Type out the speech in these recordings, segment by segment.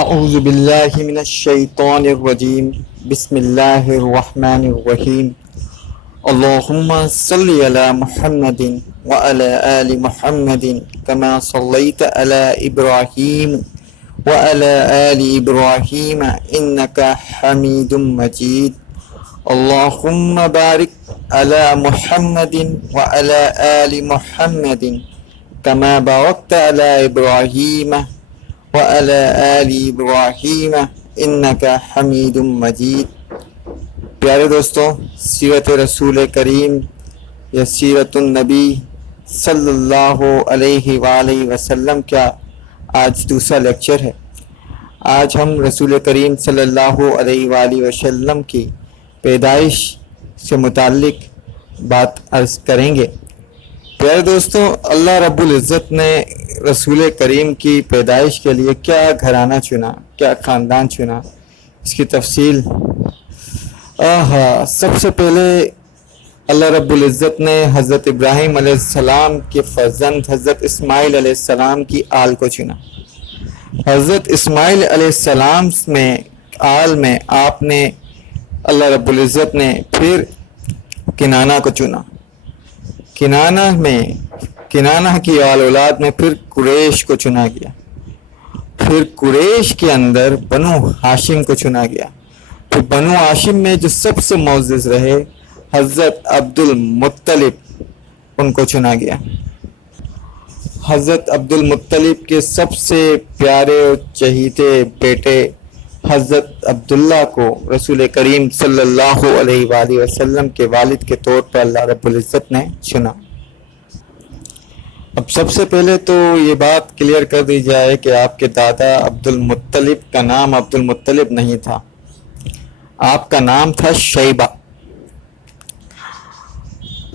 اعوذ باللہ من الشیطان الرجیم بسم اللہ الرحمن الرحیم اللہم صلی علی محمد وعلی آل محمد کما صلیت علی ابراہیم وعلی آل ابراہیم انکا حمید مجید اللہم بارک علی محمد وعلی آل محمد کما بارکت علی ابراہیم وعلی آل ابراہیم انکا حمید مجید۔ پیارے دوستوں، سیرت رسول کریم یا سیرت النبی صلی اللہ علیہ وآلہ وسلم کا آج دوسرا لیکچر ہے۔ آج ہم رسول کریم صلی اللہ علیہ وآلہ وسلم کی پیدائش سے متعلق بات عرض کریں گے۔ پیارے دوستوں، اللہ رب العزت نے رسول کریم کی پیدائش کے لیے کیا گھرانہ چنا، کیا خاندان چنا، اس کی تفصیل سب سے پہلے اللہ رب العزت نے حضرت ابراہیم علیہ السلام کے فرزند حضرت اسماعیل علیہ السلام کی آل کو چنا۔ حضرت اسماعیل علیہ السلام میں آل میں آپ نے اللہ رب العزت نے پھر کنانہ کو چنا۔ کنانہ کی اولاد میں پھر قریش کو چنا گیا۔ پھر قریش کے اندر بنو ہاشم کو چنا گیا۔ پھر بنو ہاشم میں جو سب سے معزز رہے حضرت عبد المطلب، ان کو چنا گیا۔ حضرت عبد المطلب کے سب سے پیارے اور چہیتے بیٹے حضرت عبداللہ کو رسول کریم صلی اللہ علیہ وآلہ وسلم کے والد کے طور پر اللہ رب العزت نے چنا۔ اب سب سے پہلے تو یہ بات کلیئر کر دی جائے کہ آپ کے دادا عبد المطلب کا نام عبد المطلب نہیں تھا، آپ کا نام تھا شیبہ۔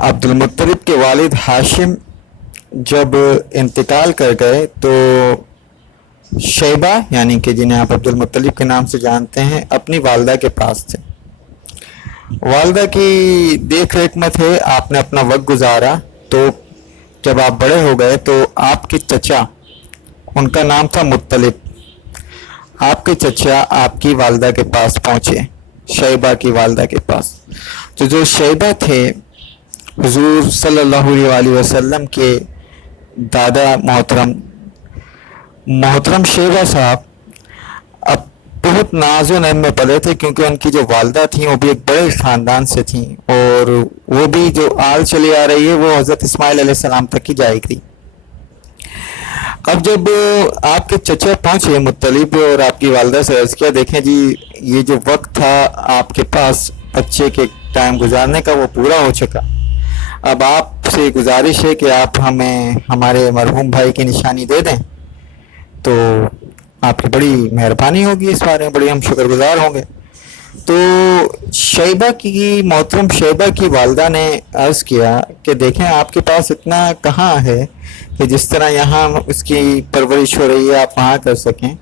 عبد المطلب کے والد ہاشم جب انتقال کر گئے تو شیبہ یعنی کہ جنہیں آپ عبد المطلب کے نام سے جانتے ہیں اپنی والدہ کے پاس تھے۔ والدہ کی دیکھ ریکھ میں تھے، آپ نے اپنا وقت گزارا۔ تو جب آپ بڑے ہو گئے تو آپ کے چچا، ان کا نام تھا مطلب، آپ کے چچا آپ کی والدہ کے پاس پہنچے، شیبہ کی والدہ کے پاس۔ تو جو شیبہ تھے حضور صلی اللہ علیہ وسلم کے دادا محترم شیبہ صاحب اب بہت ناز و نعم میں پلے تھے، کیونکہ ان کی جو والدہ تھیں وہ بھی ایک بڑے خاندان سے تھیں، اور وہ بھی جو آل چلی آ رہی ہے وہ حضرت اسماعیل علیہ السلام تک ہی جائے گی۔ اب جب آپ کے چچا پہنچے مطلب اور آپ کی والدہ سے عرض کیا، دیکھیں جی یہ جو وقت تھا آپ کے پاس بچے کے ٹائم گزارنے کا وہ پورا ہو چکا، اب آپ سے گزارش ہے کہ آپ ہمیں ہمارے مرحوم بھائی کی نشانی دے دیں تو آپ کی بڑی مہربانی ہوگی، اس بارے میں بڑی ہم شکر گزار ہوں گے۔ تو محترم شیبہ کی والدہ نے عرض کیا کہ دیکھیں آپ کے پاس اتنا کہاں ہے کہ جس طرح یہاں اس کی پرورش ہو رہی ہے آپ وہاں کر سکیں۔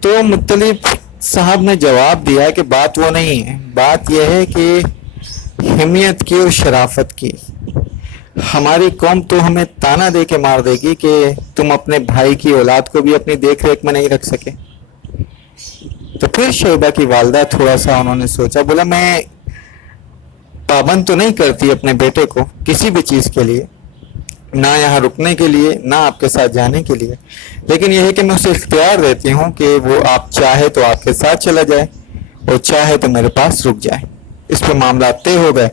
تو مطلب صاحب نے جواب دیا کہ بات وہ نہیں ہے، بات یہ ہے کہ حمیت کی اور شرافت کی۔ ہماری قوم تو ہمیں تانا دے کے مار دے گی کہ تم اپنے بھائی کی اولاد کو بھی اپنی دیکھ ریکھ میں نہیں رکھ سکے۔ تو پھر شیبہ کی والدہ تھوڑا سا انہوں نے سوچا، بولا میں پابند تو نہیں کرتی اپنے بیٹے کو کسی بھی چیز کے لیے، نہ یہاں رکنے کے لیے نہ آپ کے ساتھ جانے کے لیے، لیکن یہ ہے کہ میں اسے اختیار دیتی ہوں کہ وہ آپ چاہے تو آپ کے ساتھ چلا جائے اور چاہے تو میرے پاس رک جائے۔ اس پہ معاملات طے ہو گئے۔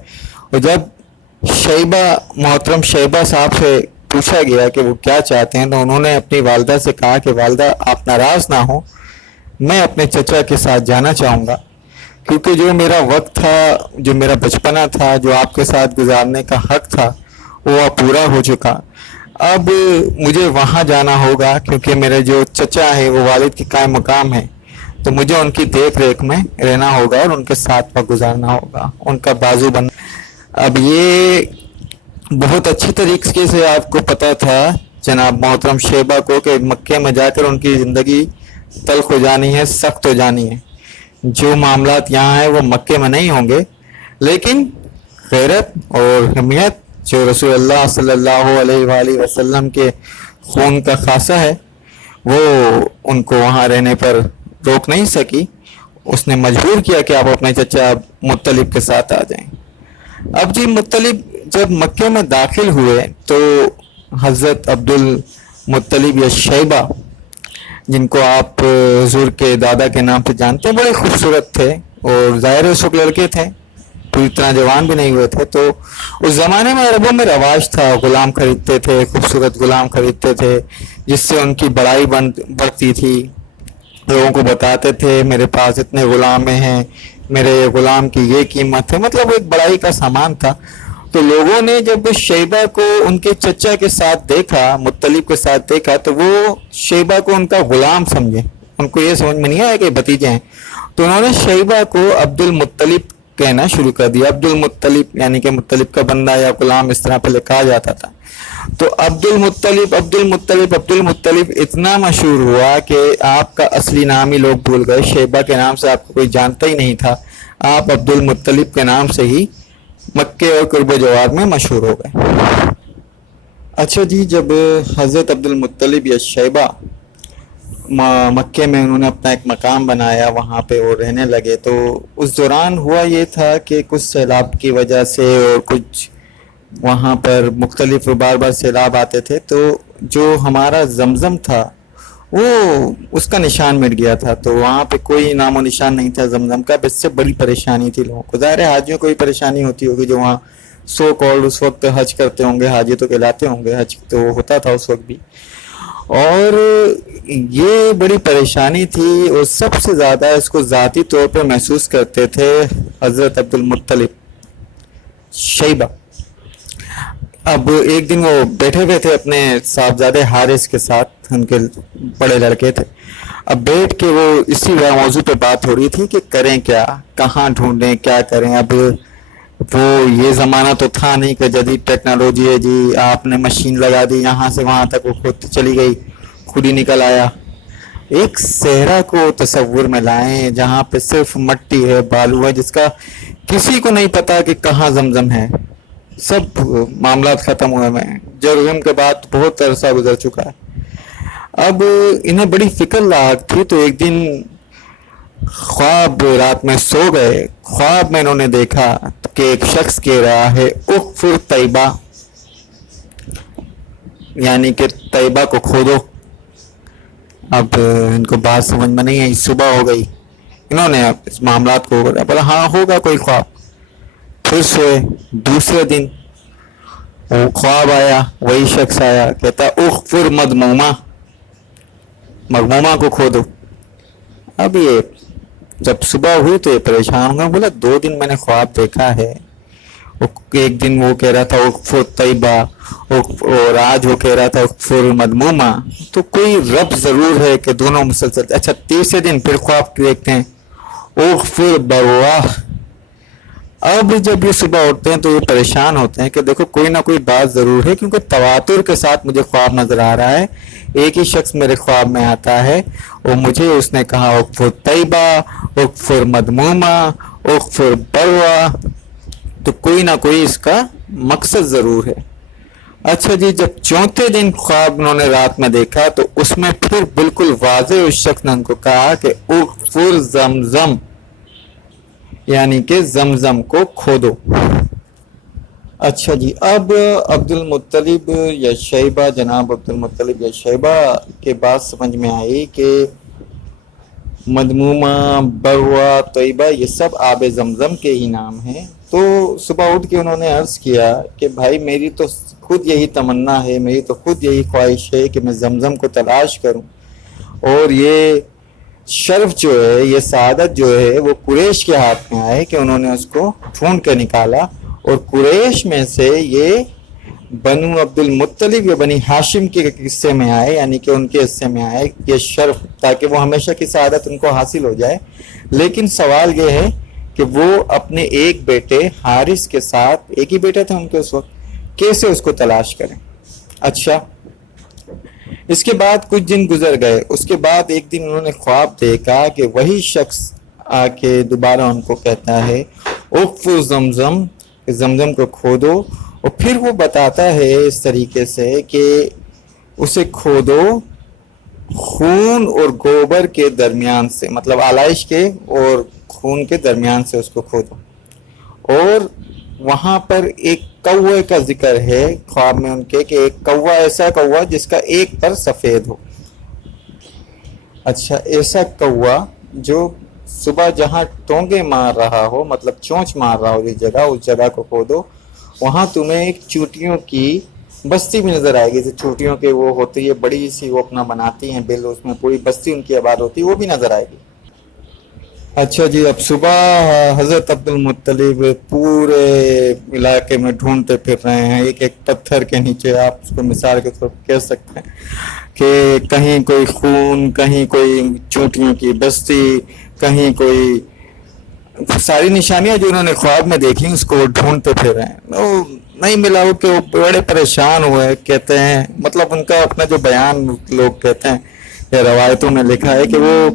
اور جب محترم شیبہ صاحب سے پوچھا گیا کہ وہ کیا چاہتے ہیں تو انہوں نے اپنی والدہ سے کہا کہ والدہ آپ ناراض نہ ہوں، میں اپنے چچا کے ساتھ جانا چاہوں گا، کیونکہ جو میرا وقت تھا، جو میرا بچپنا تھا، جو آپ کے ساتھ گزارنے کا حق تھا وہ اب پورا ہو چکا۔ اب مجھے وہاں جانا ہوگا کیونکہ میرے جو چچا ہے وہ والد کی قائم مقام ہے، تو مجھے ان کی دیکھ ریکھ میں رہنا ہوگا اور ان کے ساتھ وقت گزارنا ہوگا، ان کا بازو بننا۔ اب یہ بہت اچھی طریقے سے آپ کو پتہ تھا جناب محترم شیبہ کو کہ مکے میں جا کر ان کی زندگی تلخ ہو جانی ہے، سخت ہو جانی ہے۔ جو معاملات یہاں ہیں وہ مکے میں نہیں ہوں گے، لیکن غیرت اور حمیت جو رسول اللہ صلی اللہ علیہ وآلہ وسلم کے خون کا خاصہ ہے وہ ان کو وہاں رہنے پر روک نہیں سکی، اس نے مجبور کیا کہ آپ اپنے چچا مطلب کے ساتھ آ جائیں۔ اب جی مطلب جب مکے میں داخل ہوئے تو حضرت عبد المطلب یا شیبہ، جن کو آپ حضور کے دادا کے نام سے جانتے ہیں، بڑے خوبصورت تھے اور ظاہر اس وقت لڑکے تھے، پوری طرح جوان بھی نہیں ہوئے تھے۔ تو اس زمانے میں عربوں میں رواج تھا، غلام خریدتے تھے، خوبصورت غلام خریدتے تھے، جس سے ان کی بڑائی بڑھتی تھی۔ لوگوں کو بتاتے تھے میرے پاس اتنے غلام ہیں، میرے غلام کی یہ قیمت ہے، مطلب ایک بڑائی کا سامان تھا۔ تو لوگوں نے جب شیبہ کو ان کے چچا کے ساتھ دیکھا، مطلب کے ساتھ دیکھا، تو وہ شیبہ کو ان کا غلام سمجھے، ان کو یہ سمجھ میں نہیں آیا کہ بھتیجے ہیں، تو انہوں نے شیبہ کو عبد المطلب کہنا شروع کر دیا۔ عبد المطلب یعنی کہ مطلب کا بندہ یا غلام، اس طرح پہلے کہا جاتا تھا۔ تو عبد المطلب عبد المطلب عبد المطلب اتنا مشہور ہوا کہ آپ کا اصلی نام ہی لوگ بھول گئے، شیبہ کے نام سے آپ کو کوئی جانتا ہی نہیں تھا، آپ عبد المطلب کے نام سے ہی مکے اور قرب و جوار میں مشہور ہو گئے۔ اچھا جی، جب حضرت عبد المطلب یا شیبہ مکے میں انہوں نے اپنا ایک مقام بنایا، وہاں پہ وہ رہنے لگے، تو اس دوران ہوا یہ تھا کہ کچھ سیلاب کی وجہ سے اور کچھ وہاں پر مختلف بار بار سیلاب آتے تھے، تو جو ہمارا زمزم تھا وہ اس کا نشان مٹ گیا تھا، تو وہاں پہ کوئی نام و نشان نہیں تھا زمزم کا۔ اس سے بڑی پریشانی تھی لوگوں کو، ظاہر ہے حاجیوں کو بھی پریشانی ہوتی ہوگی جو وہاں سو کالڈ اس وقت حج کرتے ہوں گے، حاجی تو کہلاتے ہوں گے، حج تو ہوتا تھا اس وقت بھی، اور یہ بڑی پریشانی تھی، اور سب سے زیادہ اس کو ذاتی طور پہ محسوس کرتے تھے حضرت عبد المطلب شیبہ۔ اب ایک دن وہ بیٹھے ہوئے تھے اپنے صاحبزادے حارث کے ساتھ، ان کے بڑے لڑکے تھے، اب بیٹھ کے وہ اسی موضوع پہ بات ہو رہی تھی کہ کریں کیا، کہاں ڈھونڈیں، کیا کریں۔ اب وہ یہ زمانہ تو تھا نہیں کہ جدید ٹیکنالوجی ہے جی، آپ نے مشین لگا دی یہاں سے وہاں تک، وہ خود چلی گئی، خود ہی نکل آیا۔ ایک صحرا کو تصور میں لائیں جہاں پہ صرف مٹی ہے، بالو ہے، جس کا کسی کو نہیں پتا کہ کہاں زمزم ہے، سب معاملات ختم ہوئے ہیں، جرم کے بعد بہت عرصہ گزر چکا ہے۔ اب انہیں بڑی فکر لاحق تھی، تو ایک دن خواب، رات میں سو گئے، خواب میں انہوں نے دیکھا کہ ایک شخص کہہ رہا ہے اغفر طیبہ، یعنی کہ طیبہ کو کھودو۔ اب ان کو بات سمجھ میں نہیں آئی، صبح ہو گئی، انہوں نے اس معاملات کو بولا ہاں ہوگا کوئی خواب، پھر سوئے۔ دوسرے دن وہ خواب آیا، وہی شخص آیا، کہتا اغفر مدمومہ، مغمومہ کو کھودو۔ اب یہ جب صبح ہوئی تو یہ پریشان ہو گیا، بولا 2 دن میں نے خواب دیکھا ہے، ایک دن وہ کہہ رہا تھا اغفر طیبہ، اور آج وہ کہہ رہا تھا اغفر مدمومہ، تو کوئی رب ضرور ہے کہ دونوں مسلسل۔ اچھا تیسرے دن پھر خواب دیکھتے ہیں اغفر بواہ۔ اب جب یہ صبح اٹھتے ہیں تو یہ پریشان ہوتے ہیں کہ دیکھو کوئی نہ کوئی بات ضرور ہے، کیونکہ تواتر کے ساتھ مجھے خواب نظر آ رہا ہے، ایک ہی شخص میرے خواب میں آتا ہے، اور مجھے اس نے کہا اغفر طیبہ، اغفر مدمومہ، اغفر بوا، تو کوئی نہ کوئی اس کا مقصد ضرور ہے۔ اچھا جی، جب 4تھے دن خواب انہوں نے رات میں دیکھا تو اس میں پھر بالکل واضح اس شخص نے ان کو کہا کہ اغفر زمزم، یعنی کہ زمزم کو کھودو۔ اچھا جی، اب عبد المطلب یا شیبہ، جناب عبد المطلب یا شیبہ کے بات سمجھ میں آئی کہ مدمومہ، بروا، طیبہ یہ سب آب زمزم کے ہی نام ہیں، تو صبح اٹھ کے انہوں نے عرض کیا کہ بھائی میری تو خود یہی تمنا ہے، میری تو خود یہی خواہش ہے کہ میں زمزم کو تلاش کروں، اور یہ شرف جو ہے، یہ سعادت جو ہے وہ قریش کے ہاتھ میں آئے کہ انہوں نے اس کو ڈھونڈ کے نکالا، اور قریش میں سے یہ بنو عبد المطلب یا بنی ہاشم کے حصے میں آئے، یعنی کہ ان کے حصے میں آئے یہ شرف، تاکہ وہ ہمیشہ کی سعادت ان کو حاصل ہو جائے۔ لیکن سوال یہ ہے کہ وہ اپنے ایک بیٹے حارث کے ساتھ، ایک ہی بیٹا تھا ان کے اس وقت، کیسے اس کو تلاش کریں۔ اچھا، اس کے بعد کچھ دن گزر گئے، اس کے بعد ایک دن انہوں نے خواب دیکھا کہ وہی شخص آ کے دوبارہ ان کو کہتا ہے اغفر زمزم، زمزم کو کھودو، اور پھر وہ بتاتا ہے اس طریقے سے کہ اسے کھودو، خون اور گوبر کے درمیان سے، مطلب آلائش کے اور خون کے درمیان سے اس کو کھودو، اور وہاں پر ایک کوے کا ذکر ہے خواب میں ان کے، کہ ایک کوا، ایسا کوا جس کا ایک پر سفید ہو۔ اچھا، ایسا کوا جو صبح جہاں ٹونگے مار رہا ہو، مطلب چونچ مار رہا ہو اس جگہ کو کھودو، وہاں تمہیں ایک چونٹیوں کی بستی بھی نظر آئے گی، جو چونٹیوں کے وہ ہوتی ہے بڑی سی، وہ اپنا بناتی ہیں بل، اس میں پوری بستی ان کی آباد ہوتی ہے، وہ بھی نظر آئے گی۔ اچھا جی، اب صبح حضرت عبد المطلب پورے علاقے میں ڈھونڈتے پھر رہے ہیں، ایک ایک پتھر کے نیچے، آپ اس کو مثال کے طور پر کہہ سکتے ہیں کہ کہیں کوئی خون، کہیں کوئی چونٹیوں کی بستی، کہیں کوئی، ساری نشانیاں جو انہوں نے خواب میں دیکھی اس کو وہ ڈھونڈتے پھر رہے ہیں، وہ نہیں ملا، ہو کہ وہ بڑے پریشان ہوئے، کہتے ہیں، مطلب ان کا اپنا جو بیان لوگ کہتے ہیں یا روایتوں میں لکھا ہے کہ وہ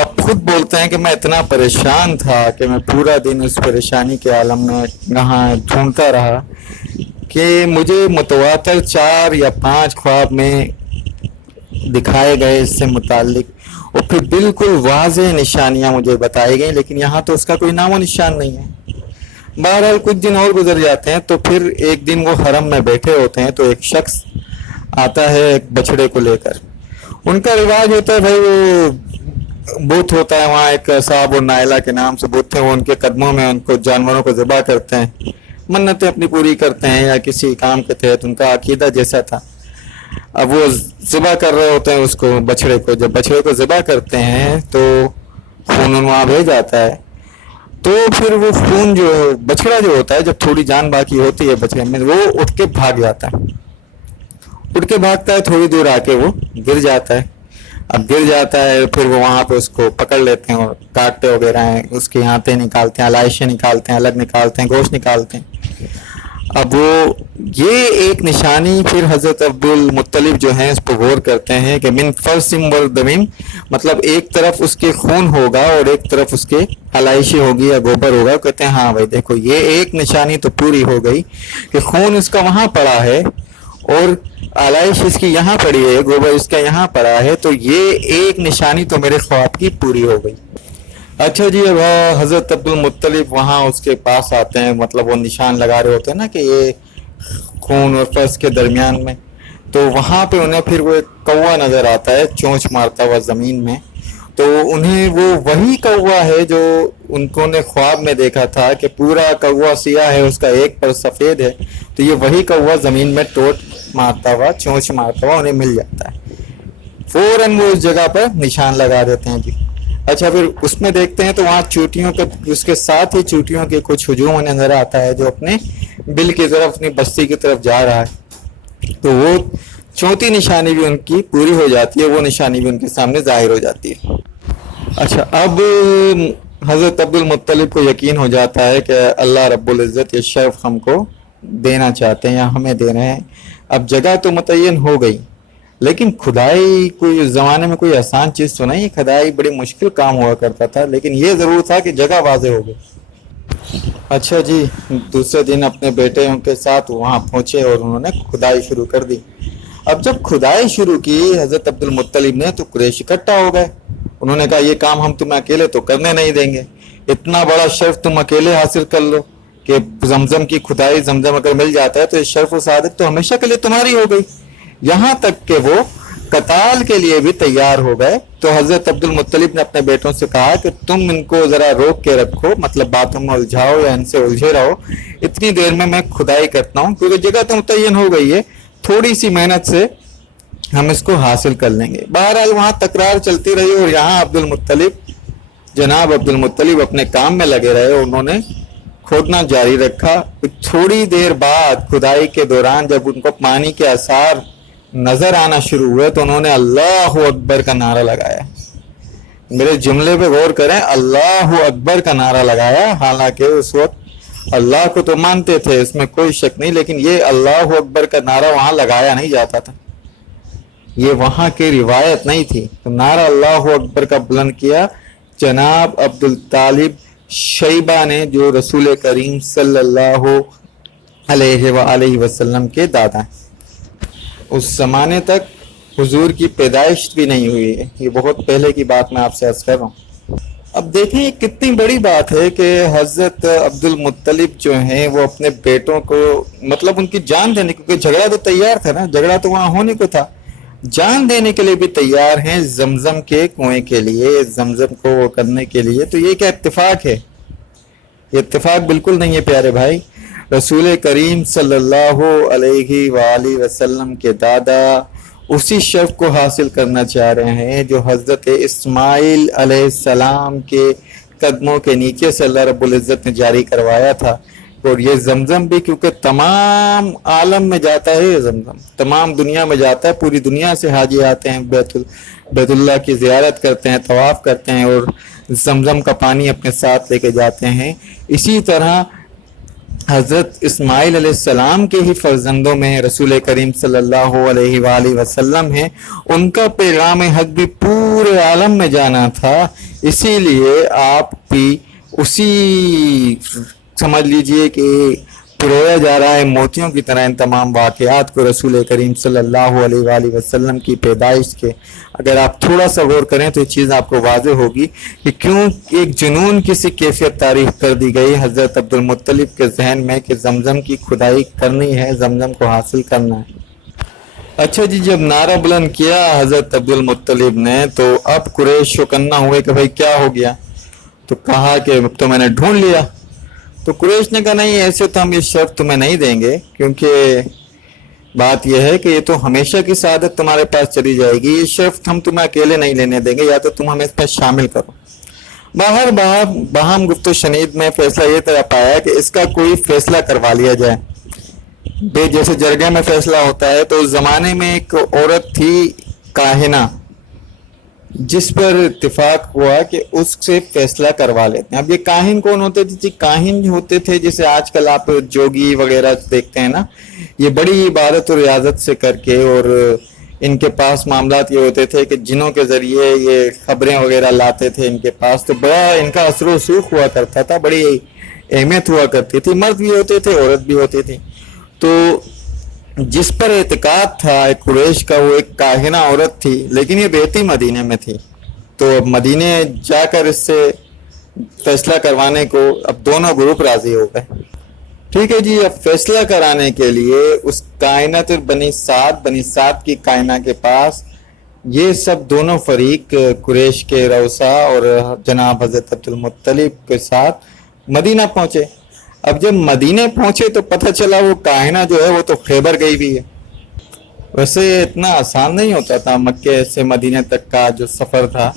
اب خود بولتے ہیں کہ میں اتنا پریشان تھا کہ میں پورا دن اس پریشانی کے عالم میں یہاں ڈھونڈتا رہا کہ مجھے متواتر 4 یا 5 خواب میں دکھائے گئے اس سے متعلق، اور پھر بالکل واضح نشانیاں مجھے بتائی گئیں، لیکن یہاں تو اس کا کوئی نام و نشان نہیں ہے۔ بہرحال کچھ دن اور گزر جاتے ہیں، تو پھر ایک دن وہ حرم میں بیٹھے ہوتے ہیں، تو ایک شخص آتا ہے ایک بچڑے کو لے کر۔ ان کا رواج ہوتا ہے بھائی، وہ بت ہوتا ہے وہاں، ایک صاحب النائلہ کے نام سے بت ہے، وہ ان کے قدموں میں ان کو جانوروں کو ذبح کرتے ہیں، منتیں اپنی پوری کرتے ہیں یا کسی کام کے تحت، ان کا عقیدہ جیسا تھا۔ اب وہ ذبح کر رہے ہوتے ہیں اس کو، بچڑے کو، جب بچڑے کو ذبح کرتے ہیں تو خون وہاں بھیج جاتا ہے، تو پھر وہ خون جو بچڑا جو ہوتا ہے، جب تھوڑی جان باقی ہوتی ہے بچڑے میں، وہ اٹھ کے بھاگ جاتا ہے، اٹھ کے بھاگتا ہے، تھوڑی دور آ کے وہ گر جاتا ہے۔ اب گر جاتا ہے، پھر وہ وہاں پہ اس کو پکڑ لیتے ہیں اور کاٹتے وغیرہ ہیں، اس کی آنتیں نکالتے ہیں، علائشیں نکالتے ہیں، الگ نکالتے ہیں، گوشت نکالتے ہیں۔ اب وہ یہ ایک نشانی پھر حضرت عبد المطلب جو ہیں اس پہ غور کرتے ہیں کہ من فرسم والدمیم، مطلب ایک طرف اس کے خون ہوگا اور ایک طرف اس کے علائشی ہوگی یا گوبر ہوگا۔ کہتے ہیں ہاں بھائی دیکھو، یہ ایک نشانی تو پوری ہو گئی کہ خون اس کا وہاں پڑا ہے اور علائش اس کی یہاں پڑی ہے، گوبر اس کا یہاں پڑا ہے، تو یہ ایک نشانی تو میرے خواب کی پوری ہو گئی۔ اچھا جی، اب حضرت عبد المطلب وہاں اس کے پاس آتے ہیں، مطلب وہ نشان لگا رہے ہوتے ہیں نا کہ یہ خون اور فرش کے درمیان میں، تو وہاں پہ انہیں پھر وہ ایک کوا نظر آتا ہے چونچ مارتا ہوا زمین میں، تو انہیں وہ وہی کوا ہے جو ان کو نے خواب میں دیکھا تھا کہ پورا کوا سیاہ ہے، اس کا ایک پر سفید ہے، تو یہ وہی کوا زمین میں ٹوٹ مارتا ہوا، چونچ مارتا ہوا انہیں مل جاتا ہے۔ فوراً وہ اس جگہ پر نشان لگا دیتے ہیں جی۔ اچھا، پھر اس میں دیکھتے ہیں تو وہاں چوٹیوں کے، اس کے ساتھ ہی چوٹیوں کے کچھ ہجوم نظر آتا ہے جو اپنے بل کی طرف، اپنی بستی کی طرف جا رہا ہے، تو وہ چوتھی نشانی بھی ان کی پوری ہو جاتی ہے، وہ نشانی بھی ان کے سامنے ظاہر ہو جاتی ہے۔ اچھا، اب حضرت عبد المطلب کو یقین ہو جاتا ہے کہ اللہ رب العزت یہ شرف ہم کو دینا چاہتے ہیں یا ہمیں دے رہے ہیں۔ اب جگہ تو متعین ہو گئی، لیکن کھدائی کوئی زمانے میں کوئی آسان چیز تو نہیں، کھدائی بڑی مشکل کام ہوا کرتا تھا، لیکن یہ ضرور تھا کہ جگہ واضح ہو گئی۔ اچھا جی، دوسرے دن اپنے بیٹے کے ساتھ وہاں پہنچے اور انہوں نے کھدائی شروع کر دی۔ اب جب کھدائی شروع کی حضرت عبد المطلب نے، تو قریش اکٹھا ہو گئے، انہوں نے کہا یہ کام ہم تمہیں اکیلے تو کرنے نہیں دیں گے، اتنا بڑا شرف تم اکیلے حاصل کر لو کہ زمزم کی کھدائی، زمزم اگر مل جاتا ہے تو یہ شرف و سعادت تو ہمیشہ کے لیے تمہاری ہو گئی، یہاں تک کہ وہ قتال کے لیے بھی تیار ہو گئے۔ تو حضرت عبد المطلب نے اپنے بیٹوں سے کہا کہ تم ان کو ذرا روک کے رکھو، مطلب باتوں میں الجھاؤ یا ان سے الجھے رہو، اتنی دیر میں کھدائی کرتا ہوں، کیونکہ جگہ تو متعین ہو گئی ہے، تھوڑی سی محنت سے ہم اس کو حاصل کر لیں گے۔ بہرحال وہاں تکرار چلتی رہی اور یہاں جناب عبد المطلب اپنے کام میں لگے رہے، انہوں نے کھودنا جاری رکھا۔ تھوڑی دیر بعد کھدائی کے دوران جب ان کو پانی کے آثار نظر آنا شروع ہوئے تو انہوں نے اللہ اکبر کا نعرہ لگایا۔ میرے جملے پہ غور کریں، اللہ اکبر کا نعرہ لگایا، حالانکہ اس وقت اللہ کو تو مانتے تھے، اس میں کوئی شک نہیں، لیکن یہ اللہ اکبر کا نعرہ وہاں لگایا نہیں جاتا تھا، یہ وہاں کی روایت نہیں تھی، تو نعرہ اللہ اکبر کا بلند کیا جناب عبد الطالب شیبہ نے، جو رسول کریم صلی اللہ علیہ وآلہ وسلم کے دادا ہیں۔ اس زمانے تک حضور کی پیدائش بھی نہیں ہوئی ہے، یہ بہت پہلے کی بات میں آپ سے عرض کر رہا ہوں۔ اب دیکھیں یہ کتنی بڑی بات ہے کہ حضرت عبد المطلب جو ہیں وہ اپنے بیٹوں کو مطلب ان کی جان دینے، کیونکہ جھگڑا تو تیار تھا نا، جھگڑا تو وہاں ہونے کو تھا، جان دینے کے لیے بھی تیار ہیں زمزم کے کنویں کے لیے، زمزم کو وہ کرنے کے لیے۔ تو یہ کیا اتفاق ہے؟ یہ اتفاق بالکل نہیں ہے پیارے بھائی۔ رسول کریم صلی اللہ علیہ وآلہ وسلم کے دادا اسی شرف کو حاصل کرنا چاہ رہے ہیں جو حضرت اسماعیل علیہ السلام کے قدموں کے نیچے سے اللہ رب العزت نے جاری کروایا تھا۔ اور یہ زمزم بھی کیونکہ تمام عالم میں جاتا ہے، یہ زمزم تمام دنیا میں جاتا ہے، پوری دنیا سے حاجی آتے ہیں، بیت اللہ کی زیارت کرتے ہیں، طواف کرتے ہیں اور زمزم کا پانی اپنے ساتھ لے کے جاتے ہیں۔ اسی طرح حضرت اسماعیل علیہ السلام کے ہی فرزندوں میں رسول کریم صلی اللہ علیہ وآلہ وسلم ہیں، ان کا پیغام حق بھی پورے عالم میں جانا تھا، اسی لیے آپ بھی اسی سمجھ لیجئے کہ پرویا جا رہا ہے موتیوں کی طرح ان تمام واقعات کو رسول کریم صلی اللہ علیہ وآلہ وسلم کی پیدائش کے۔ اگر آپ تھوڑا سا غور کریں تو یہ چیز آپ کو واضح ہوگی کہ کیوں ایک جنون کی سی کیفیت تعریف کر دی گئی حضرت عبد المطلب کے ذہن میں کہ زمزم کی کھدائی کرنی ہے، زمزم کو حاصل کرنا ہے۔ اچھا جی، جب نعرہ بلند کیا حضرت عبد المطلب نے تو اب قریش شکنہ ہوئے کہ بھائی کیا ہو گیا، تو کہا کہ تو میں نے ڈھونڈ لیا۔ تو قریش نے کہا نہیں، ایسے تو ہم یہ شرط تمہیں نہیں دیں گے، کیونکہ بات یہ ہے کہ یہ تو ہمیشہ کی سعادت تمہارے پاس چلی جائے گی، یہ شرط ہم تمہیں اکیلے نہیں لینے دیں گے، یا تو تم ہمیں اس پہ شامل کرو۔ باہم گفت و شنید میں فیصلہ یہ طرح پایا کہ اس کا کوئی فیصلہ کروا لیا جائے، جیسے جرگے میں فیصلہ ہوتا ہے۔ تو اس زمانے میں ایک عورت تھی کاہنہ، جس پر اتفاق ہوا کہ اس سے فیصلہ کروا لیتے ہیں۔ اب یہ کاہن کون ہوتے تھے؟ کاہن ہوتے تھے جسے آج کل آپ جوگی وغیرہ دیکھتے ہیں نا، یہ بڑی عبادت اور ریاضت سے کر کے، اور ان کے پاس معاملات یہ ہوتے تھے کہ جنوں کے ذریعے یہ خبریں وغیرہ لاتے تھے ان کے پاس، تو بڑا ان کا اثر و رسوخ ہوا کرتا تھا، بڑی اہمیت ہوا کرتی تھی، مرد بھی ہوتے تھے عورت بھی ہوتی تھی۔ تو جس پر اعتقاد تھا قریش کا، وہ ایک کاہنہ عورت تھی، لیکن یہ رہتی مدینے میں تھی۔ تو مدینے جا کر اس سے فیصلہ کروانے کو اب دونوں گروپ راضی ہو گئے۔ ٹھیک ہے جی، اب فیصلہ کرانے کے لیے اس کائنات بنی سعد کی کائنہ کے پاس یہ سب دونوں فریق قریش کے روسا اور جناب حضرت عبد المطلب کے ساتھ مدینہ پہنچے۔ اب جب مدینے پہنچے تو پتہ چلا وہ کائنہ جو ہے وہ تو خیبر گئی بھی ہے۔ ویسے اتنا آسان نہیں ہوتا تھا، مکے سے مدینے تک کا جو سفر تھا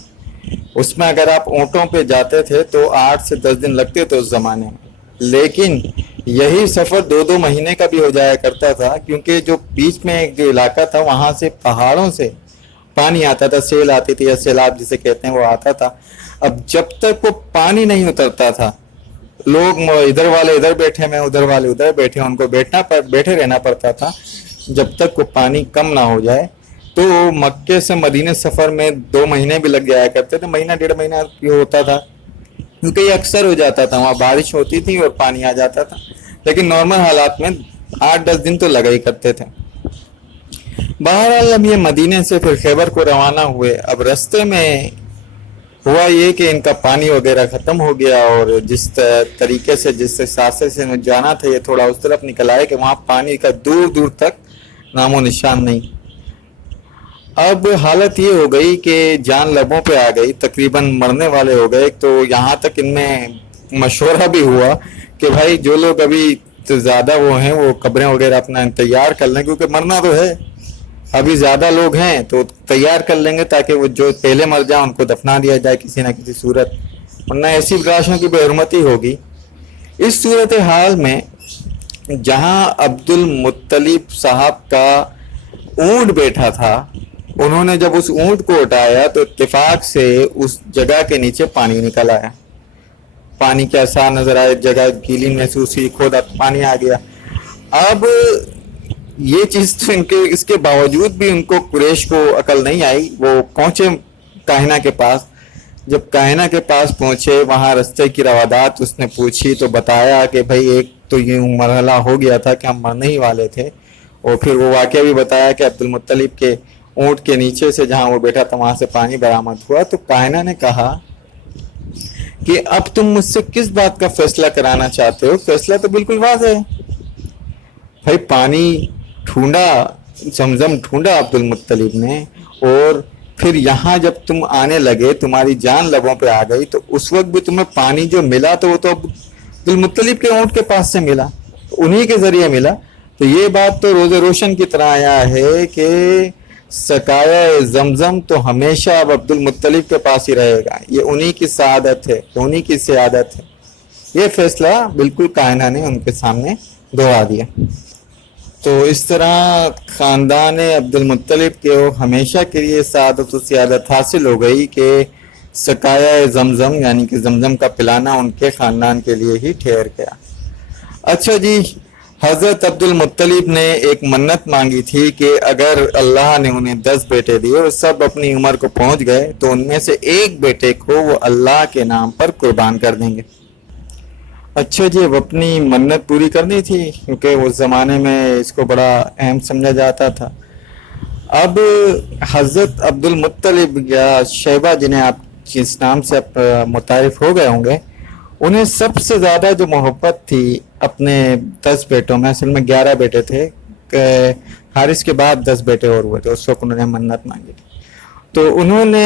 اس میں اگر آپ اونٹوں پہ جاتے تھے تو 8 سے 10 دن لگتے تھے اس زمانے میں، لیکن یہی سفر 2 مہینے کا بھی ہو جایا کرتا تھا، کیونکہ جو بیچ میں ایک جو علاقہ تھا وہاں سے پہاڑوں سے پانی آتا تھا، سیل آتی تھی یا سیلاب جسے کہتے ہیں وہ آتا تھا۔ اب جب تک وہ پانی نہیں اترتا تھا، لوگ ادھر والے ادھر بیٹھے ہیں، ادھر والے ادھر بیٹھے، ان کو بیٹھے رہنا پڑتا تھا جب تک وہ پانی کم نہ ہو جائے۔ تو مکے سے مدینے سفر میں 2 مہینے بھی لگ جایا کرتے تھے، مہینہ 1.5 مہینہ بھی ہوتا تھا، کیونکہ یہ اکثر ہو جاتا تھا، وہاں بارش ہوتی تھی اور پانی آ جاتا تھا، لیکن نارمل حالات میں 8-10 دن تو لگا ہی کرتے تھے۔ بہرحال اب یہ مدینے سے پھر خیبر کو روانہ ہوئے۔ اب رستے میں ہوا یہ کہ ان کا پانی وغیرہ ختم ہو گیا، اور جس طریقے سے جس ساسے سے جانا تھا یہ تھوڑا اس طرف نکل آئے کہ وہاں پانی کا دور دور تک نام و نشان نہیں۔ اب حالت یہ ہو گئی کہ جان لبوں پہ آ گئی، تقریباً مرنے والے ہو گئے۔ تو یہاں تک ان میں مشورہ بھی ہوا کہ بھائی جو لوگ ابھی زیادہ وہ ہیں وہ قبریں وغیرہ اپنا تیار کر لیں، کیونکہ مرنا تو ہے، ابھی زیادہ لوگ ہیں تو تیار کر لیں گے تاکہ وہ جو پہلے مر جائیں ان کو دفنا دیا جائے کسی نہ کسی صورت، ورنہ ایسی لاشوں کی بے حرمتی ہوگی۔ اس صورتحال میں جہاں عبد المطلب صاحب کا اونٹ بیٹھا تھا، انہوں نے جب اس اونٹ کو اٹھایا تو اتفاق سے اس جگہ کے نیچے پانی نکل آیا۔ پانی کے آثار نظر آئے، جگہ گیلی محسوس ہوئی، کھودا تو پانی آ گیا۔ اب یہ چیز تو اس کے باوجود بھی ان کو قریش کو عقل نہیں آئی، وہ پہنچے کاہنہ کے پاس۔ جب کاہنہ کے پاس پہنچے، وہاں رستے کی روادات اس نے پوچھی تو بتایا کہ بھائی ایک تو یہ مرحلہ ہو گیا تھا کہ ہم مرنے ہی والے تھے، اور پھر وہ واقعہ بھی بتایا کہ عبد المطلب کے اونٹ کے نیچے سے جہاں وہ بیٹھا تھا وہاں سے پانی برآمد ہوا، تو کائنہ نے کہا کہ اب تم مجھ سے کس بات کا فیصلہ کرانا چاہتے ہو؟ فیصلہ تو بالکل واضح ہے بھائی، پانی ڈھونڈا، زمزم ڈھونڈا عبد المطلب نے، اور پھر یہاں جب تم آنے لگے تمہاری جان لبوں پہ آ گئی تو اس وقت بھی تمہیں پانی جو ملا تو وہ تو عبد المطلب کے اونٹ کے پاس سے ملا، انہی کے ذریعے ملا۔ تو یہ بات تو روز روشن کی طرح آیا ہے کہ سقایا زمزم تو ہمیشہ اب عبد المطلب کے پاس ہی رہے گا، یہ انہی کی سعادت ہے، انہی کی سیادت ہے۔ یہ فیصلہ بالکل کائنہ نے ان کے سامنے دہرا دیا۔ تو اس طرح خاندان عبد المطلب کے ہمیشہ کے لیے سعادت و سیادت حاصل ہو گئی کہ سقایا زمزم یعنی کہ زمزم کا پلانا ان کے خاندان کے لیے ہی ٹھہر گیا۔ اچھا جی، حضرت عبد المطلب نے ایک منت مانگی تھی کہ اگر اللہ نے انہیں 10 بیٹے دیے اور سب اپنی عمر کو پہنچ گئے تو ان میں سے ایک بیٹے کو وہ اللہ کے نام پر قربان کر دیں گے۔ اچھا جی، اب اپنی منت پوری کرنی تھی کیونکہ اس زمانے میں اس کو بڑا اہم سمجھا جاتا تھا۔ اب حضرت عبد المطلب یا شیبہ جنہیں آپ جس نام سے متعارف ہو گئے ہوں گے، انہیں سب سے زیادہ جو محبت تھی اپنے 10 بیٹوں میں، اصل میں 11 بیٹے تھے، حارث کے بعد 10 بیٹے اور ہوئے تھے، اس وقت انہوں نے منت مانگی تھی، تو انہوں نے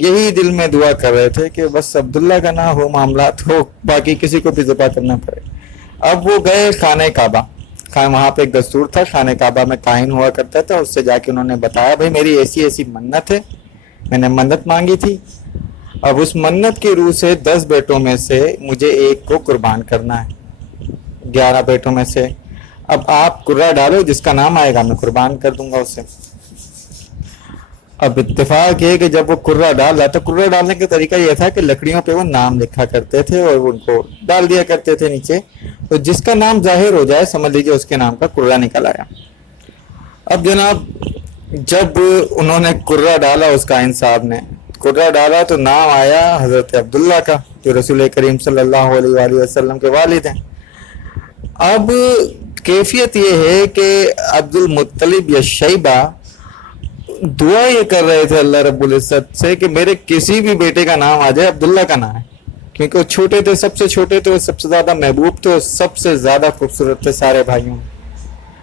یہی دل میں دعا کر رہے تھے کہ بس عبداللہ کا نہ ہو، معاملات ہو، باقی کسی کو بھی ذبح کرنا پڑے۔ اب وہ گئے خانہ کعبہ، وہاں پہ ایک دستور تھا، خانہ کعبہ میں کاہن ہوا کرتا تھا، اس سے جا کے انہوں نے بتایا بھائی میری ایسی ایسی منت ہے، میں نے منت مانگی تھی، اب اس منت کی روح سے 10 بیٹوں میں سے مجھے ایک کو قربان کرنا ہے 11 بیٹوں میں سے، اب آپ قرہ ڈالو، جس کا نام آئے گا میں قربان کر دوں گا اسے۔ اب اتفاق یہ کہ جب وہ قرہ ڈالا تو قرہ ڈالنے کا طریقہ یہ تھا کہ لکڑیوں پہ وہ نام لکھا کرتے تھے اور ان کو ڈال دیا کرتے تھے نیچے، تو جس کا نام ظاہر ہو جائے سمجھ لیجیے اس کے نام کا قرہ نکل آیا۔ اب جناب جب انہوں نے قرہ ڈالا، اس کائن صاحب نے قرہ ڈالا تو نام آیا حضرت عبداللہ کا جو رسول کریم صلی اللہ علیہ وآلہ وسلم کے والد ہیں۔ اب کیفیت یہ ہے کہ عبد المطلب یا شیبہ دعا یہ کر رہے تھے اللہ رب العزت سے کہ میرے کسی بھی بیٹے کا نام آ جائے عبداللہ کا نام ہے، کیونکہ وہ چھوٹے تھے، سب سے چھوٹے تھے، سب سے زیادہ محبوب تھے، سب سے زیادہ خوبصورت تھے سارے بھائیوں،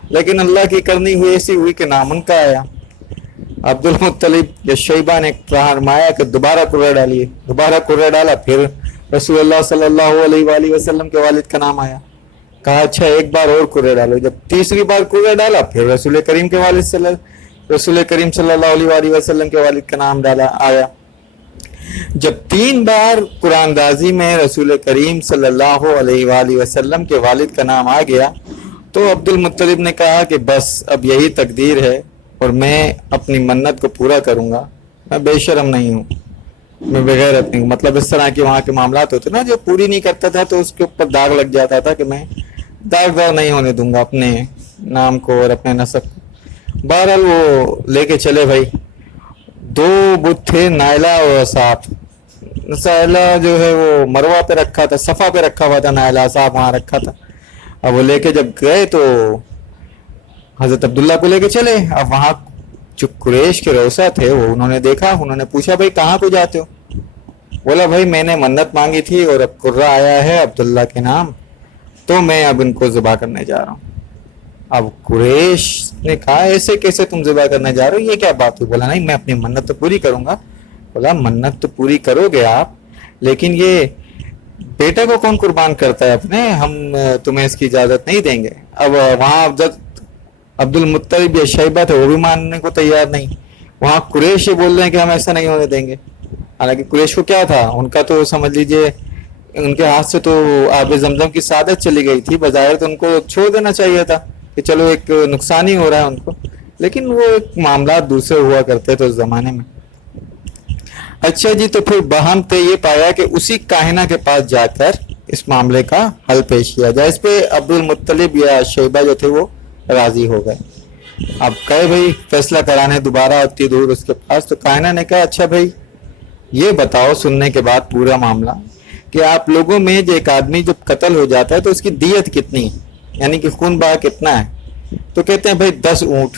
لیکن اللہ کی کرنی ہوئی ایسی ہوئی کہ نام ان کا آیا۔ عبد المطلب یا شیبہ نے فرمایا کہ دوبارہ قرہ ڈالیے، دوبارہ قرہ ڈالا، پھر رسول اللہ صلی اللہ علیہ وآلہ وسلم کے والد کا نام آیا، کہا اچھا ایک بار اور قرہ ڈالو، جب تیسری بار قرہ ڈالا پھر رسول کریم کے والد رسول کریم صلی اللہ علیہ وآلہ وسلم کے والد کا نام ڈالا آیا۔ جب 3 بار قرآن اندازی میں رسول کریم صلی اللہ علیہ وآلہ وسلم کے والد کا نام آ گیا تو عبد المطلب نے کہا کہ بس اب یہی تقدیر ہے اور میں اپنی منت کو پورا کروں گا، میں بے شرم نہیں ہوں، میں بغیرت نہیں ہوں، مطلب اس طرح کے وہاں کے معاملات ہوتے نا، جو پوری نہیں کرتا تھا تو اس کے اوپر داغ لگ جاتا تھا کہ میں داغدار نہیں ہونے دوں گا اپنے نام کو اور اپنے نسب کو۔ بہرحال وہ لے کے چلے بھائی، 2 بت تھے، نائلہ اور اصحاب۔ نائلہ جو ہے وہ مروہ پہ رکھا تھا، صفا پہ رکھا ہوا تھا، نائلہ اصحاب وہاں رکھا تھا۔ اب وہ لے کے جب گئے تو حضرت عبداللہ کو لے کے چلے، اب وہاں جو قریش کے روسا تھے وہ انہوں نے دیکھا، انہوں نے پوچھا بھائی کہاں کو جاتے ہو؟ بولا بھائی میں نے منت مانگی تھی اور اب قرہ آیا ہے عبداللہ کے نام، تو میں اب ان کو ذبح کرنے جا رہا ہوں۔ اب قریش نے کہا ایسے کیسے تم ذبح کرنے جا رہے ہو، یہ کیا بات ہوئی؟ بولا نہیں میں اپنی منت تو پوری کروں گا۔ بولا منت تو پوری کرو گے آپ، لیکن یہ بیٹا کو کون قربان کرتا ہے اپنے، ہم تمہیں اس کی اجازت نہیں دیں گے۔ اب وہاں عبد المطلب یا شیبہ تھے، وہ بھی ماننے کو تیار نہیں، وہاں قریش یہ بول رہے ہیں کہ ہم ایسا نہیں ہونے دیں گے۔ حالانکہ قریش کو کیا تھا، ان کا تو سمجھ لیجئے ان کے ہاتھ سے تو آب زمزم کی سعادت چلی گئی تھی، بظاہر تو ان کو چھوڑ دینا چاہیے تھا کہ چلو ایک نقصان ہی ہو رہا ہے ان کو، لیکن وہ ایک معاملات دوسرے ہوا کرتے تھے اس زمانے میں۔ اچھا جی، تو پھر بہم پہ یہ پایا کہ اسی کاہنہ کے پاس جا کر اس معاملے کا حل پیش کیا جائے۔ اس پہ عبد المطلب یا شیبہ جو تھے وہ راضی ہو گئے۔ اب کہے بھائی فیصلہ کرانے دوبارہ اتنی دور اس کے پاس، تو کاہنہ نے کہا اچھا بھائی یہ بتاؤ سننے کے بعد پورا معاملہ کہ آپ لوگوں میں جو ایک آدمی جب قتل ہو جاتا ہے تو اس کی دیت کتنی ہے، یعنی کہ خون بہا کتنا ہے؟ تو کہتے ہیں بھائی 10 اونٹ۔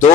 2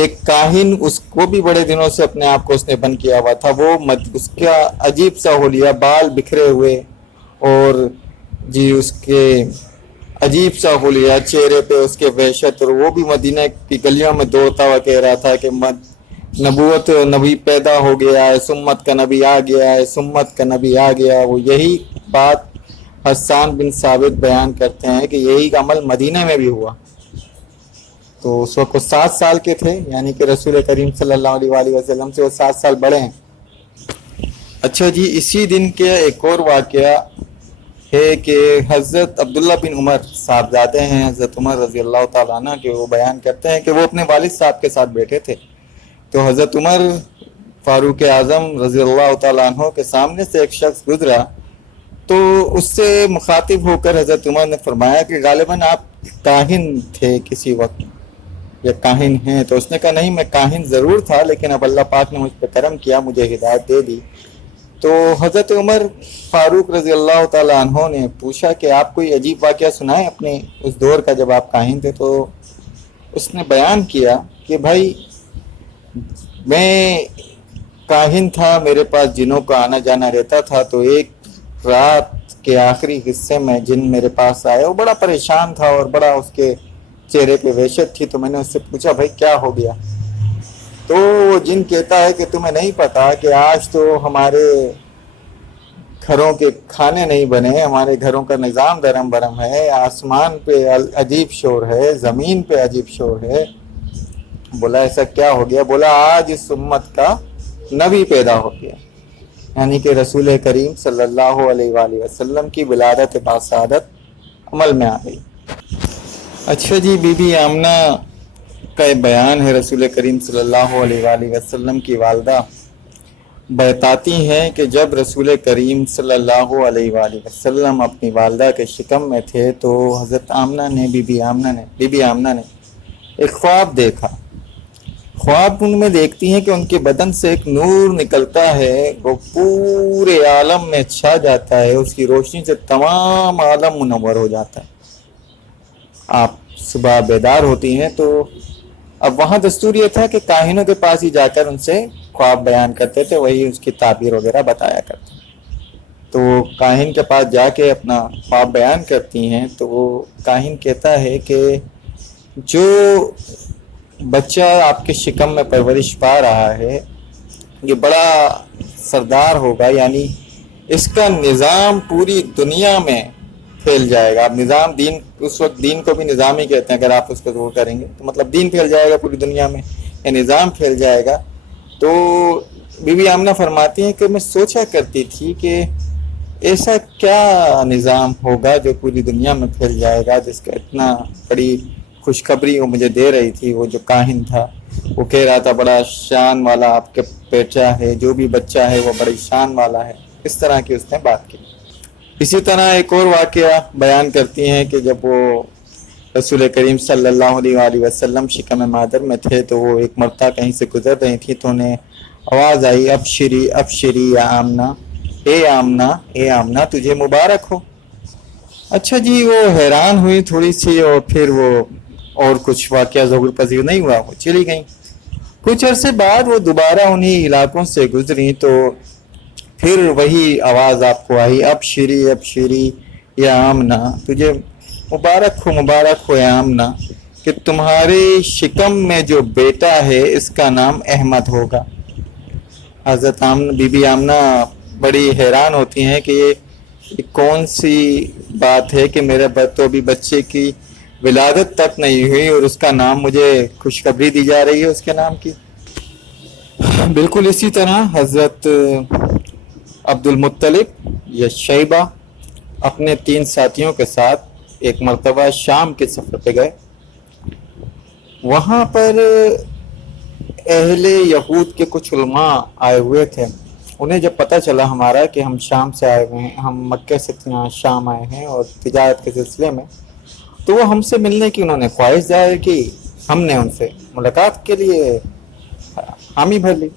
ایک کاہن اس کو بھی بڑے دنوں سے اپنے آپ کو اس نے بند کیا ہوا تھا، وہ اس کا عجیب سا حلیہ، بال بکھرے ہوئے اور جی اس کے عجیب سا حلیہ، چہرے پہ اس کے وحشت، اور وہ بھی مدینہ کی گلیوں میں دوڑتا ہوا کہہ رہا تھا کہ نبوت نبی پیدا ہو گیا ہے، سمت کا نبی آ گیا ہے، سمت کا نبی آ گیا۔ وہ یہی بات حسان بن ثابت بیان کرتے ہیں کہ یہی عمل مدینہ میں بھی ہوا۔ تو اس وقت وہ 7 سال کے تھے، یعنی کہ رسول کریم صلی اللہ علیہ وآلہ وسلم سے وہ 7 سال بڑے ہیں۔ اچھا جی، اسی دن کے ایک اور واقعہ ہے کہ حضرت عبداللہ بن عمر صاحبزادے ہیں حضرت عمر رضی اللہ تعالیٰ عنہ کے، وہ بیان کرتے ہیں کہ وہ اپنے والد صاحب کے ساتھ بیٹھے تھے، تو حضرت عمر فاروق اعظم رضی اللہ تعالیٰ عنہ کے سامنے سے ایک شخص گزرا، تو اس سے مخاطب ہو کر حضرت عمر نے فرمایا کہ غالباً آپ کاہن تھے کسی وقت یا کاہن ہیں؟ تو اس نے کہا نہیں، میں کاہن ضرور تھا، لیکن اب اللہ پاک نے مجھ پہ کرم کیا، مجھے ہدایت دے دی۔ تو حضرت عمر فاروق رضی اللہ تعالیٰ عنہ نے پوچھا کہ آپ کوئی عجیب واقعہ سنائیں اپنے اس دور کا جب آپ کاہن تھے؟ تو اس نے بیان کیا کہ بھائی میں کاہن تھا، میرے پاس جنوں کا آنا جانا رہتا تھا، تو ایک رات کے آخری حصے میں جن میرے پاس آئے، وہ بڑا پریشان تھا اور بڑا اس کے چہرے پہ وحشت تھی، تو میں نے اس سے پوچھا بھائی کیا ہو گیا؟ تو وہ جن کہتا ہے کہ تمہیں نہیں پتا کہ آج تو ہمارے گھروں کے کھانے نہیں بنے، ہمارے گھروں کا نظام درم برم ہے، آسمان پہ عجیب شور ہے، زمین پہ عجیب شور ہے۔ بولا ایسا کیا ہو گیا؟ بولا آج اس امت کا نبی پیدا ہو گیا، یعنی کہ رسول کریم صلی اللہ علیہ وآلہ وسلم کی ولادت باسعادت عمل میں آ گئی۔ اچھا جی، بی بی آمنہ کا بیان ہے، رسول کریم صلی اللہ علیہ وآلہ وسلم کی والدہ بتاتی ہیں کہ جب رسول کریم صلی اللہ علیہ وآلہ وسلم اپنی والدہ کے شکم میں تھے، تو حضرت آمنہ نے بی بی آمنہ نے ایک خواب دیکھا۔ خواب ان میں دیکھتی ہیں کہ ان کے بدن سے ایک نور نکلتا ہے، وہ پورے عالم میں چھا جاتا ہے، اس کی روشنی سے تمام عالم منور ہو جاتا ہے۔ آپ صبح بیدار ہوتی ہیں تو اب وہاں دستور یہ تھا کہ کاہنوں کے پاس ہی جا کر ان سے خواب بیان کرتے تھے، وہی اس کی تعبیر وغیرہ بتایا کرتے۔ تو کاہن کے پاس جا کے اپنا خواب بیان کرتی ہیں، تو وہ کاہن کہتا ہے کہ جو بچہ آپ کے شکم میں پرورش پا رہا ہے یہ بڑا سردار ہوگا، یعنی اس کا نظام پوری دنیا میں پھیل جائے گا۔ اب نظام دین، اس وقت دین کو بھی نظام ہی کہتے ہیں، اگر آپ اس کو وہ کریں گے تو مطلب دین پھیل جائے گا پوری دنیا میں، یا نظام پھیل جائے گا۔ تو بی بی آمنہ فرماتی ہیں کہ میں سوچا کرتی تھی کہ ایسا کیا نظام ہوگا جو پوری دنیا میں پھیل جائے گا، جس کا اتنا بڑی خوشخبری وہ مجھے دے رہی تھی۔ وہ جو کاہن تھا وہ کہہ رہا تھا بڑا شان والا آپ کے بیٹا ہے، جو بھی بچہ ہے وہ بڑی شان والا ہے، اس طرح کی اس نے بات کی۔ اسی طرح ایک اور واقعہ بیان کرتی ہیں کہ جب وہ رسول کریم صلی اللہ علیہ وآلہ وسلم شکم مادر میں تھے، تو وہ ایک مرتبہ کہیں سے گزر رہی تھی، تو انہیں آواز آئی ابشری ابشری یا آمنہ، اے آمنہ اے آمنہ تجھے مبارک ہو۔ اچھا جی، وہ حیران ہوئی تھوڑی سی، اور پھر وہ اور کچھ واقعہ ظہور پذیر نہیں ہوا، وہ چلی گئیں۔ کچھ عرصے بعد وہ دوبارہ انہی علاقوں سے گزری، تو پھر وہی آواز آپ کو آئی ابشری ابشری یا آمنہ تجھے مبارک ہو یا آمنہ، کہ تمہارے شکم میں جو بیٹا ہے اس کا نام احمد ہوگا۔ حضرت بی بی آمنہ بڑی حیران ہوتی ہیں کہ یہ کون سی بات ہے کہ میرے تو بھی بچے کی ولادت تک نہیں ہوئی اور اس کا نام مجھے خوشخبری دی جا رہی ہے اس کے نام کی۔ بالکل اسی طرح حضرت عبد المطلب یا شیبہ اپنے 3 ساتھیوں کے ساتھ ایک مرتبہ شام کے سفر پہ گئے۔ وہاں پر اہل یہود کے کچھ علماء آئے ہوئے تھے۔ انہیں جب پتہ چلا ہمارا کہ ہم شام سے آئے ہوئے ہیں، ہم مکہ سے شام آئے ہیں اور تجارت کے سلسلے میں، تو وہ ہم سے ملنے کی انہوں نے خواہش ظاہر کی۔ ہم نے ان سے ملاقات کے لیے حامی بھر لی۔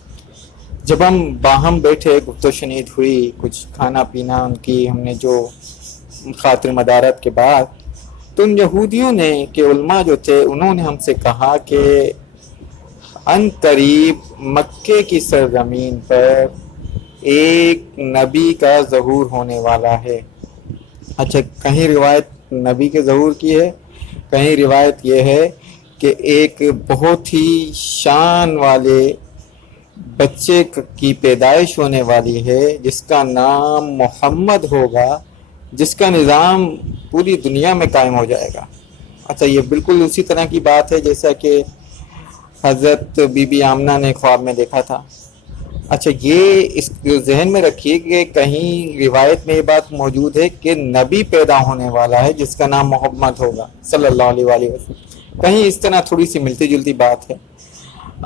جب ہم باہم بیٹھے، گفت و شنید ہوئی، کچھ کھانا پینا ان کی ہم نے جو خاطر مدارت کے بعد، تو ان یہودیوں نے کہ علماء جو تھے انہوں نے ہم سے کہا کہ ان قریب مکے کی سرزمین پر ایک نبی کا ظہور ہونے والا ہے۔ اچھا، کہیں روایت نبی کے ظہور کی ہے، کہیں روایت یہ ہے کہ ایک بہت ہی شان والے بچے کی پیدائش ہونے والی ہے جس کا نام محمد ہوگا، جس کا نظام پوری دنیا میں قائم ہو جائے گا۔ اچھا، یہ بالکل اسی طرح کی بات ہے جیسا کہ حضرت بی بی آمنہ نے خواب میں دیکھا تھا۔ اچھا، یہ اس کو ذہن میں رکھیے کہ کہیں روایت میں یہ بات موجود ہے کہ نبی پیدا ہونے والا ہے جس کا نام محمد ہوگا صلی اللہ علیہ وآلہ وسلم، کہیں اس طرح تھوڑی سی ملتی جلتی بات ہے۔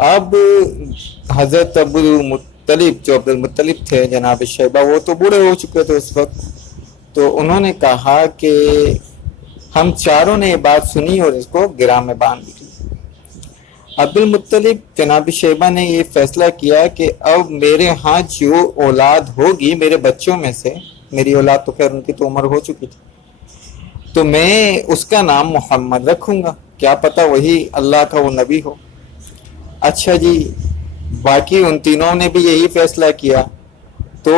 اب حضرت عبد المطلب، جو عبد المطلب تھے جناب شیبہ، وہ تو بوڑھے ہو چکے تھے اس وقت، تو انہوں نے کہا کہ ہم چاروں نے یہ بات سنی اور اس کو گرہ میں باندھ دی۔ عبد المطلب جناب شیبہ نے یہ فیصلہ کیا کہ اب میرے ہاں جو اولاد ہوگی میرے بچوں میں سے، میری اولاد تو خیر ان کی تو عمر ہو چکی تھی، تو میں اس کا نام محمد رکھوں گا، کیا پتہ وہی اللہ کا وہ نبی ہو۔ اچھا جی، باقی ان تینوں نے بھی یہی فیصلہ کیا، تو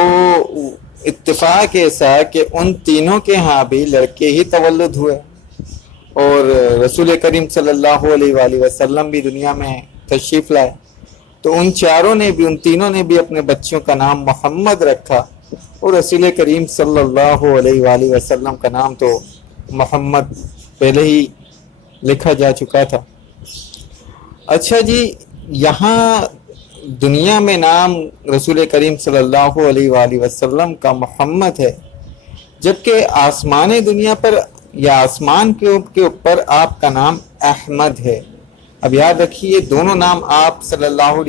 اتفاق ایسا کہ ان تینوں کے ہاں بھی لڑکے ہی تولد ہوئے، اور رسول کریم صلی اللہ علیہ وآلہ وسلم بھی دنیا میں تشریف لائے، تو ان چاروں نے بھی، ان تینوں نے بھی اپنے بچوں کا نام محمد رکھا، اور رسول کریم صلی اللہ علیہ وآلہ وسلم کا نام تو محمد پہلے ہی لکھا جا چکا تھا۔ اچھا جی، یہاں دنیا میں نام رسول کریم صلی اللہ علیہ وآلہ وسلم کا محمد ہے، جبکہ آسمان دنیا پر یا آسمان کے اوپر آپ کا نام احمد ہے۔ اب یاد رکھیے، دونوں نام آپ صلی اللہ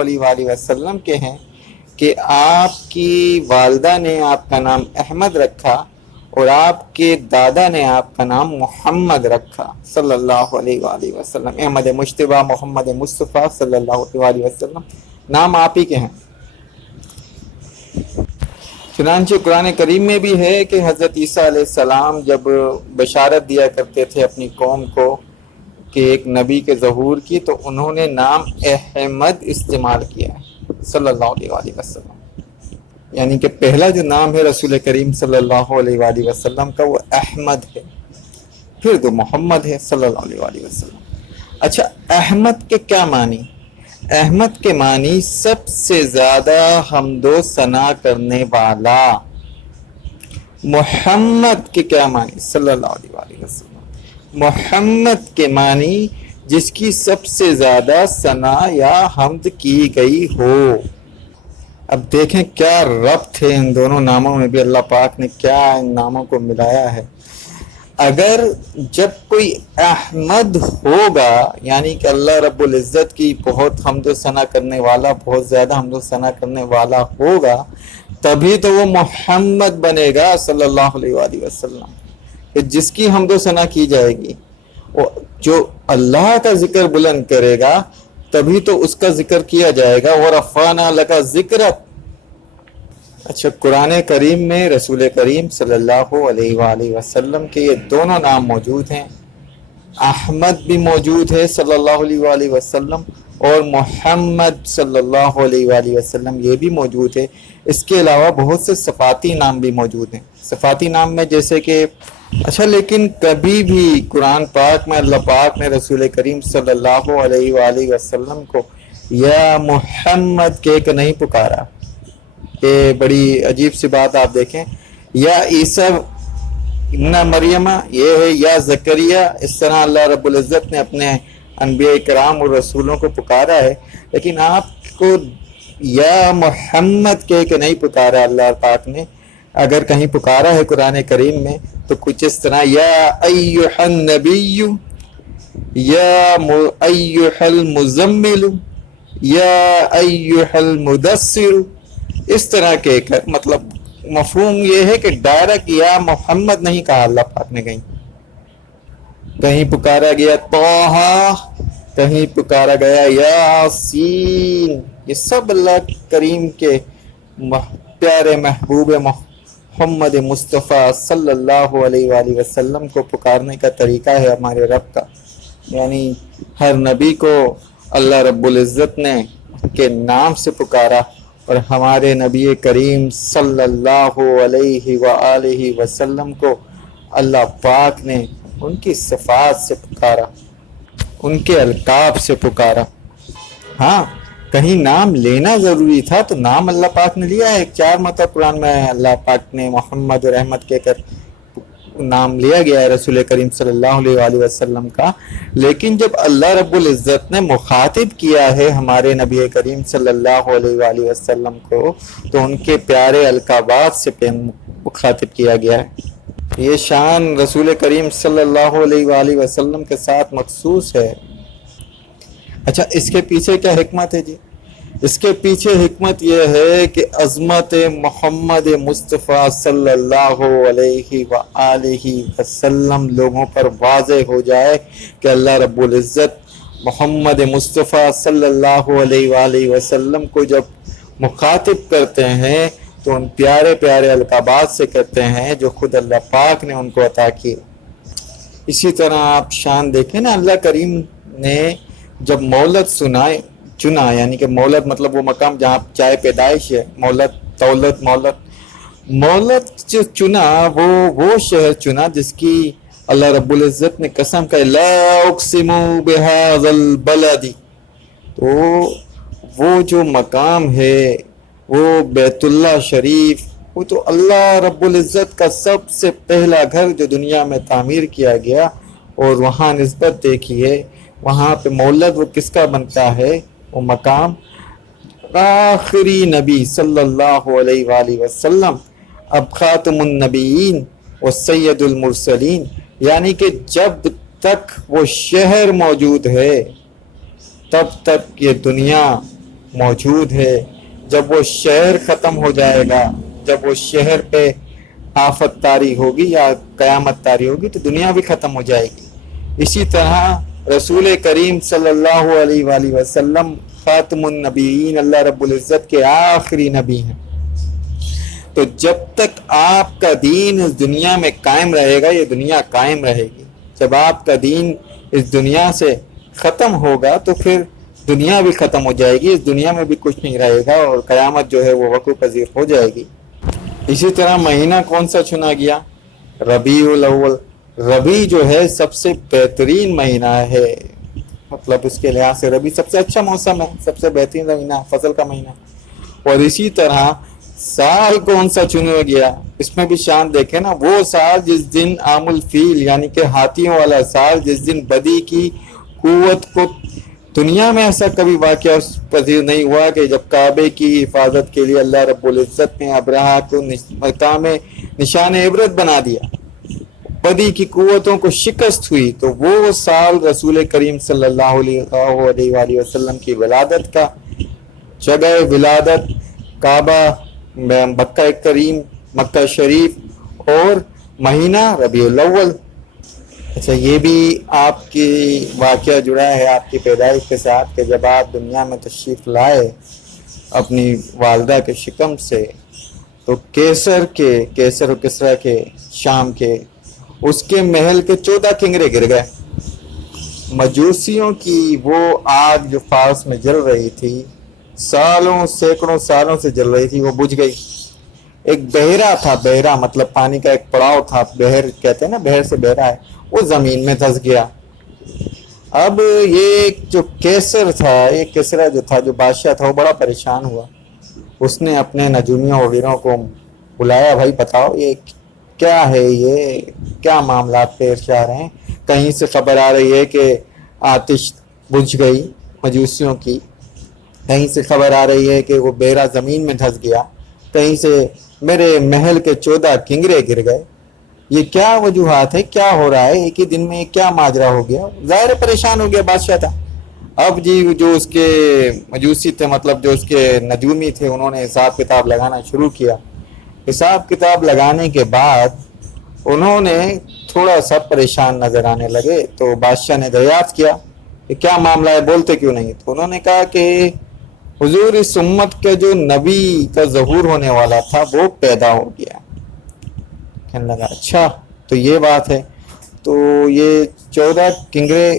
علیہ وآلہ وسلم کے ہیں کہ آپ کی والدہ نے آپ کا نام احمد رکھا اور آپ کے دادا نے آپ کا نام محمد رکھا صلی اللہ علیہ وآلہ وسلم۔ احمد مجتبیٰ محمد مصطفیٰ صلی اللہ علیہ وآلہ وسلم نام آپ ہی کے ہیں۔ چنانچہ قرآن کریم میں بھی ہے کہ حضرت عیسیٰ علیہ السلام جب بشارت دیا کرتے تھے اپنی قوم کو کہ ایک نبی کے ظہور کی، تو انہوں نے نام احمد استعمال کیا ہے صلی اللہ علیہ وآلہ وسلم، یعنی کہ پہلا جو نام ہے رسول کریم صلی اللہ علیہ وآلہ وسلم کا وہ احمد ہے، پھر تو محمد ہے صلی اللہ علیہ وآلہ وسلم۔ اچھا، احمد کے کیا معنی؟ احمد کے معنی سب سے زیادہ حمد و ثنا کرنے والا۔ محمد کے کیا معنی؟ صلی اللہ علیہ وآلہ وسلم۔ محمد کے معنی جس کی سب سے زیادہ ثنا یا حمد کی گئی ہو۔ اب دیکھیں کیا ربط ہے ان دونوں ناموں میں بھی، اللہ پاک نے کیا ان ناموں کو ملایا ہے۔ اگر جب کوئی احمد ہوگا، یعنی کہ اللہ رب العزت کی بہت حمد و ثنا کرنے والا، بہت زیادہ حمد و ثنا کرنے والا ہوگا، تبھی تو وہ محمد بنے گا صلی اللہ علیہ وآلہ وسلم، کہ جس کی حمد و ثنا کی جائے گی، جو اللہ کا ذکر بلند کرے گا تبھی تو اس کا ذکر کیا جائے گا۔ وَرَفَعْنَا لَكَ ذِكْرَكَ۔ اچھا، قرآن کریم میں رسول کریم صلی اللہ علیہ وآلہ وسلم کے یہ دونوں نام موجود ہیں، احمد بھی موجود ہے صلی اللہ علیہ وآلہ وسلم، اور محمد صلی اللہ علیہ وآلہ وسلم یہ بھی موجود ہے۔ اس کے علاوہ بہت سے صفاتی نام بھی موجود ہیں۔ صفاتی نام میں جیسے کہ اچھا، لیکن کبھی بھی قرآن پاک میں اللہ پاک نے رسول کریم صلی اللہ علیہ وآلہ وسلم کو یا محمد کہہ کے نہیں پکارا۔ یہ بڑی عجیب سی بات آپ دیکھیں، یا عیسیٰ ابن مریم، یہ ہے یا زکریا، اس طرح اللہ رب العزت نے اپنے انبیاء کرام اور رسولوں کو پکارا ہے، لیکن آپ کو یا محمد کہہ کے نہیں پکارا اللہ پاک نے۔ اگر کہیں پکارا ہے قرآن کریم میں تو کچھ اس طرح، یا ایھا النبی، یا ایھا المزمل، یا ایھا المدثر، اس طرح کہہ کر، مطلب مفہوم یہ ہے کہ ڈائریکٹ یا محمد نہیں کہا اللہ پاک نے، کہیں پکارا گیا طٰہٰ، کہیں پکارا گیا یاسین۔ یہ سب اللہ کریم کے پیارے محبوب محمد مصطفیٰ صلی اللہ علیہ وآلہ وسلم کو پکارنے کا طریقہ ہے ہمارے رب کا، یعنی ہر نبی کو اللہ رب العزت نے کے نام سے پکارا اور ہمارے نبی کریم صلی اللہ علیہ وآلہ وسلم کو اللہ پاک نے ان کی صفات سے پکارا، ان کے القاب سے پکارا۔ ہاں کہیں نام لینا ضروری تھا تو نام اللہ پاک نے لیا ہے، 4 مرتبہ قرآن میں اللہ پاک نے محمد اور احمد کہہ کر نام لیا گیا ہے رسول کریم صلی اللہ علیہ وآلہ وسلم کا۔ لیکن جب اللہ رب العزت نے مخاطب کیا ہے ہمارے نبی کریم صلی اللہ علیہ وآلہ وسلم کو تو ان کے پیارے القابات سے مخاطب کیا گیا ہے۔ یہ شان رسول کریم صلی اللہ علیہ وآلہ وسلم کے ساتھ مخصوص ہے۔ اچھا اس کے پیچھے کیا حکمت ہے جی؟ اس کے پیچھے حکمت یہ ہے کہ عظمت محمد مصطفیٰ صلی اللہ علیہ وآلہ وسلم لوگوں پر واضح ہو جائے کہ اللہ رب العزت محمد مصطفیٰ صلی اللہ علیہ وآلہ وسلم کو جب مخاطب کرتے ہیں تو ان پیارے پیارے القابات سے کرتے ہیں جو خود اللہ پاک نے ان کو عطا کیے۔ اسی طرح آپ شان دیکھیں نا، اللہ کریم نے جب مولد چنا، یعنی کہ مولد مطلب وہ مقام جہاں چائے پیدائش ہے، مولد جو چنا وہ شہر چنا جس کی اللہ رب العزت نے قسم کہی لا اقسم بہذا البلد، تو وہ جو مقام ہے وہ بیت اللہ شریف، وہ تو اللہ رب العزت کا سب سے پہلا گھر جو دنیا میں تعمیر کیا گیا، اور وہاں نسبت دیکھیے وہاں پہ مولد وہ کس کا بنتا ہے، وہ مقام آخری نبی صلی اللہ علیہ وآلہ وسلم، اب خاتم النبیین و سید المرسلین، یعنی کہ جب تک وہ شہر موجود ہے تب تک یہ دنیا موجود ہے۔ جب وہ شہر ختم ہو جائے گا، جب وہ شہر پہ آفت طاری ہوگی یا قیامت طاری ہوگی تو دنیا بھی ختم ہو جائے گی۔ اسی طرح رسول کریم صلی اللہ علیہ وآلہ وسلم خاتم النبیین، اللہ رب العزت کے آخری نبی ہیں، تو جب تک آپ کا دین اس دنیا میں قائم رہے گا یہ دنیا قائم رہے گی۔ جب آپ کا دین اس دنیا سے ختم ہوگا تو پھر دنیا بھی ختم ہو جائے گی، اس دنیا میں بھی کچھ نہیں رہے گا اور قیامت جو ہے وہ وقوع پذیر ہو جائے گی۔ اسی طرح مہینہ کون سا چنا گیا؟ ربیع الاول۔ ربیع جو ہے سب سے بہترین مہینہ ہے، مطلب اس کے لحاظ سے ربیع سب سے اچھا موسم ہے، سب سے بہترین مہینہ، فصل کا مہینہ۔ اور اسی طرح سال کون سا چنا گیا؟ اس میں بھی شان دیکھیں نا، وہ سال جس دن عام الفیل یعنی کہ ہاتھیوں والا سال، جس دن بدی کی قوت کو دنیا میں ایسا کبھی واقعہ پذیر نہیں ہوا کہ جب کعبے کی حفاظت کے لیے اللہ رب العزت نے ابرہہ کو مقام نشان عبرت بنا دیا، بدی کی قوتوں کو شکست ہوئی، تو وہ سال رسول کریم صلی اللہ علیہ وآلہ وسلم کی ولادت کا، جگہ ولادت کعبہ مکہ کریم مکہ شریف، اور مہینہ ربیع الاول۔ اچھا یہ بھی آپ کی واقعہ جڑا ہے آپ کی پیدائش کے ساتھ کہ جب آپ دنیا میں تشریف لائے اپنی والدہ کے شکم سے تو کیسر و کسریٰ کے شام کے اس کے محل کے 14 کنگرے گر گئے۔ مجوسیوں کی وہ آگ جو فارس میں جل رہی تھی، سینکڑوں سالوں سے جل رہی تھی، وہ بجھ گئی۔ ایک بحیرہ تھا، بحیرہ مطلب پانی کا ایک پڑاؤ تھا، بحر کہتے ہیں نا، بحر سے بحیرہ ہے، وہ زمین میں دھس گیا۔ اب یہ جو کیسر تھا، یہ کسریٰ جو تھا، جو بادشاہ تھا، وہ بڑا پریشان ہوا۔ اس نے اپنے نجومیوں وغیروں کو بلایا، بھائی بتاؤ یہ کیا ہے، یہ کیا معاملات پیش آ رہے ہیں؟ کہیں سے خبر آ رہی ہے کہ آتش بجھ گئی مجوسیوں کی، کہیں سے خبر آ رہی ہے کہ وہ بحیرہ زمین میں دھس گیا، کہیں سے میرے محل کے 14 کنگرے گر گئے۔ یہ کیا وجوہات ہے، کیا ہو رہا ہے، ایک ہی دن میں کیا ماجرا ہو گیا؟ ظاہر پریشان ہو گیا بادشاہ تھا۔ اب جی جو اس کے مجوسی تھے، مطلب جو اس کے نجومی تھے، انہوں نے حساب کتاب لگانا شروع کیا۔ حساب کتاب لگانے کے بعد انہوں نے تھوڑا سا پریشان نظر آنے لگے، تو بادشاہ نے دریافت کیا کہ کیا معاملہ ہے، بولتے کیوں نہیں؟ تو انہوں نے کہا کہ حضور اس امت کے جو نبی کا ظہور ہونے والا تھا وہ پیدا ہو گیا۔ کہنے لگا اچھا تو یہ بات ہے، تو یہ 14 کنگرے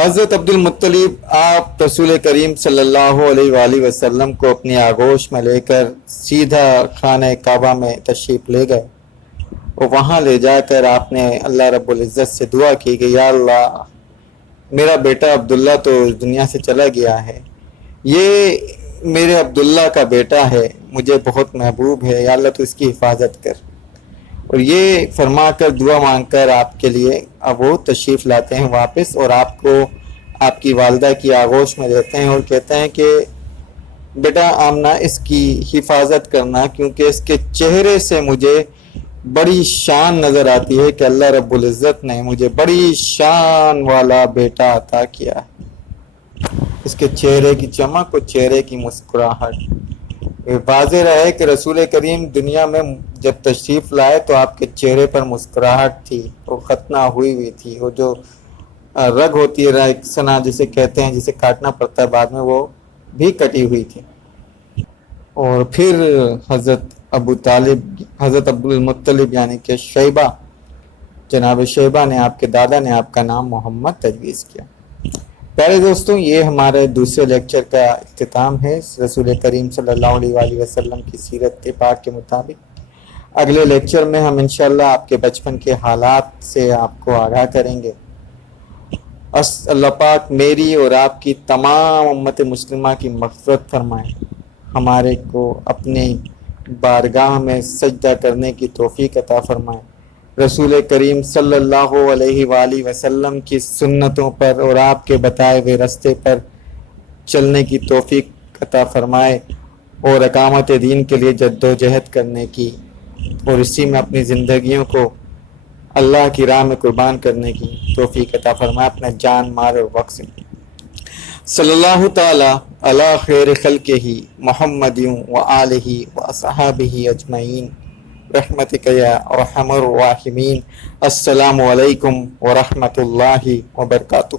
حضرت عبد المطلب آپ رسول کریم صلی اللہ علیہ وآلہ وسلم کو اپنی آغوش میں لے کر سیدھا خانہ کعبہ میں تشریف لے گئے، اور وہاں لے جا کر آپ نے اللہ رب العزت سے دعا کی کہ یا اللہ میرا بیٹا عبداللہ تو اس دنیا سے چلا گیا ہے، یہ میرے عبداللہ کا بیٹا ہے، مجھے بہت محبوب ہے، یا اللہ تو اس کی حفاظت کر۔ اور یہ فرما کر دعا مانگ کر آپ کے لیے اب وہ تشریف لاتے ہیں واپس، اور آپ کو آپ کی والدہ کی آغوش میں لیتے ہیں اور کہتے ہیں کہ بیٹا آمنہ اس کی حفاظت کرنا، کیونکہ اس کے چہرے سے مجھے بڑی شان نظر آتی ہے کہ اللہ رب العزت نے مجھے بڑی شان والا بیٹا عطا کیا ہے۔ اس کے چہرے کی چمک اور چہرے کی مسکراہٹ واضح رہے کہ رسول کریم دنیا میں جب تشریف لائے تو آپ کے چہرے پر مسکراہٹ تھی، وہ ختنہ ہوئی تھی، وہ جو رگ ہوتی ہے ایک سنا جسے کہتے ہیں، جسے کاٹنا پڑتا ہے بعد میں، وہ بھی کٹی ہوئی تھی۔ اور پھر حضرت عبد المطلب یعنی کہ شیبہ، جناب شیبہ نے، آپ کے دادا نے آپ کا نام محمد تجویز کیا۔ پیارے دوستوں، یہ ہمارے دوسرے لیکچر کا اختتام ہے رسول کریم صلی اللہ علیہ وآلہ وسلم کی سیرت پاک کے مطابق۔ اگلے لیکچر میں ہم انشاءاللہ آپ کے بچپن کے حالات سے آپ کو آگاہ کریں گے۔ اللہ پاک میری اور آپ کی تمام امت مسلمہ کی مغفرت فرمائے، ہمارے کو اپنے بارگاہ میں سجدہ کرنے کی توفیق عطا فرمائے، رسول کریم صلی اللہ علیہ وآلہ وسلم کی سنتوں پر اور آپ کے بتائے ہوئے راستے پر چلنے کی توفیق عطا فرمائے، اور اقامت دین کے لیے جد و جہد کرنے کی اور اسی میں اپنی زندگیوں کو اللہ کی راہ میں قربان کرنے کی توفیق عطا فرمائے اپنا جان مال اور وقت سے۔ صلی اللہ تعالی علی خیر خلقہ محمد و آلہ و اصحابہ اجمعین رحمتک یا ارحم الراحمین۔ السلام علیکم ورحمۃ اللہ وبرکاتہ۔